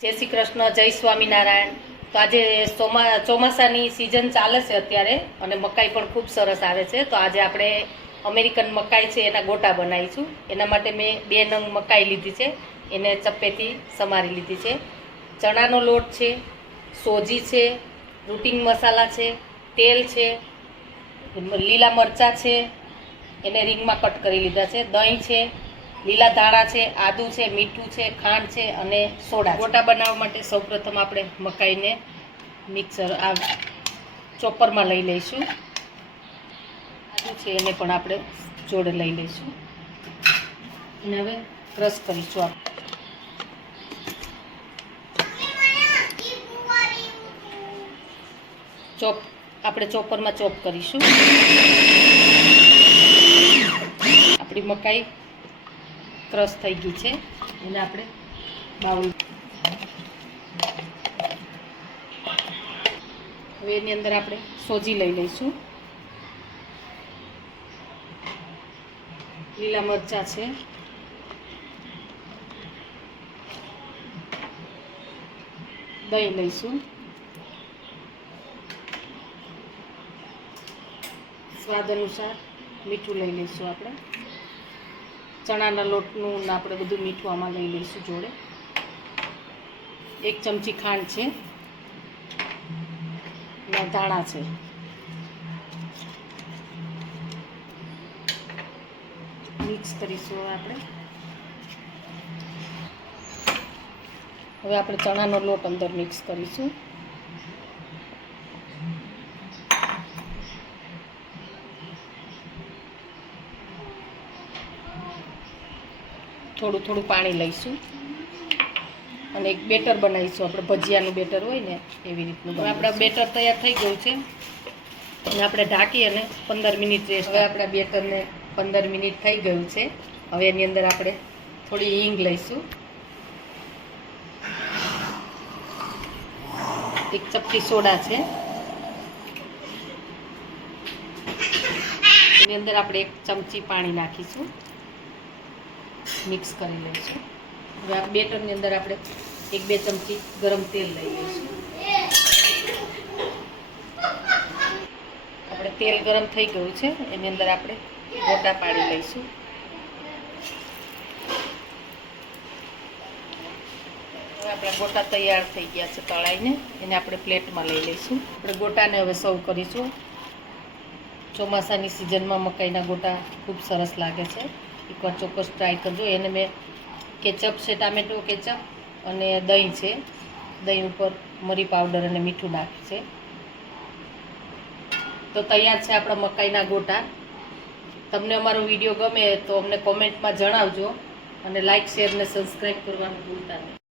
જય શ્રી કૃષ્ણ, જય સ્વામિનારાયણ. તો આજે ચોમા ચોમાસાની સિઝન ચાલે છે અત્યારે અને મકાઈ પણ ખૂબ સરસ આવે છે. તો આજે આપણે અમેરિકન મકાઈ છે, એના ગોટા બનાવીશું. એના માટે મેં બે નંગ મકાઈ લીધી છે. એને ચપ્પેથી સમારી લીધી છે. ચણાનો લોટ છે, સોજી છે, રૂટિંગ મસાલા છે, તેલ છે, લીલા મરચાં છે, એને રીંગમાં કટ કરી લીધા છે, દહીં છે લીલા ધાણા છે, આદુ છે, મીઠું છે, ખાંડ છે અને સોડા ગોટા બનાવવા માટે સૌપ્રથમ આપણે મકાઈને મિક્સર આ ચોપરમાં લઈ લઈશું. આદુ છે એને પણ આપણે જોડે લઈ લઈશું. અને હવે ક્રશ કરીશું આપણે ચોપ, આપણે ચોપરમાં ચોપ કરીશું. આપણી મકાઈ ક્રશ થઈ ગઈ છે. એને આપણે બાઉલ હવે એની અંદર આપણે સોજી લઈ લઈશું. લીલા મરચાં છે. દહીં લઈશું. સ્વાદ અનુસાર મીઠું લઈ લઈશું આપણે. ચણાના લોટનું આપણે બધું મીઠું આમાં લઈ લઈશું જોડે. એક ચમચી ખાંડ છે. ને ધાણા છે. મિક્સ કરીશું આપણે. હવે આપણે ચણાનો લોટ અંદર મિક્સ કરીશું. થોડું થોડું પાણી લઈશું. અને એક બેટર બનાવીશું. આપણે ભજીયાનું બેટર હોય ને એવી રીતનું હવે આપણા બેટર તૈયાર થઈ ગયું છે. અને આપણે ઢાંકી અને પંદર મિનિટ રેસ્ટ હવે આપણા બેટરને પંદર મિનિટ થઈ ગયું છે. હવે એની અંદર આપણે થોડી હિંગ લઈશું. એક ચપટી સોડા છે. એની અંદર આપણે એક ચમચી પાણી નાખીશું. મિક્સ કરી લઈશું. હવે આ બેટરની અંદર આપણે એક બે ચમચી ગરમ તેલ લઈ લઈશું. આપણે તેલ ગરમ થઈ ગયું છે, એની અંદર આપણે ગોટા પાડી લઈશું. આપણા ગોટા તૈયાર થઈ ગયા છે તળાઈને, એને આપણે પ્લેટમાં લઈ લઈશું. આપણે ગોટાને હવે સર્વ કરીશું. ચોમાસાની સિઝનમાં મકાઈના ગોટા ખૂબ સરસ લાગે છે. એકવાર ચોક્કસ ટ્રાય કરજો. એને મેં કેચઅપ છે ટામેટો કેચઅપ અને દહીં છે. દહીં ઉપર મરી પાવડર અને મીઠું નાખ્યું છે. તો તૈયાર છે આપણા મકાઈના ગોટા. તમને અમારો વીડિયો ગમે તો અમને કોમેન્ટમાં જણાવજો અને લાઇક શેર અને સબસ્ક્રાઈબ કરવાનું ભૂલતા નહીં.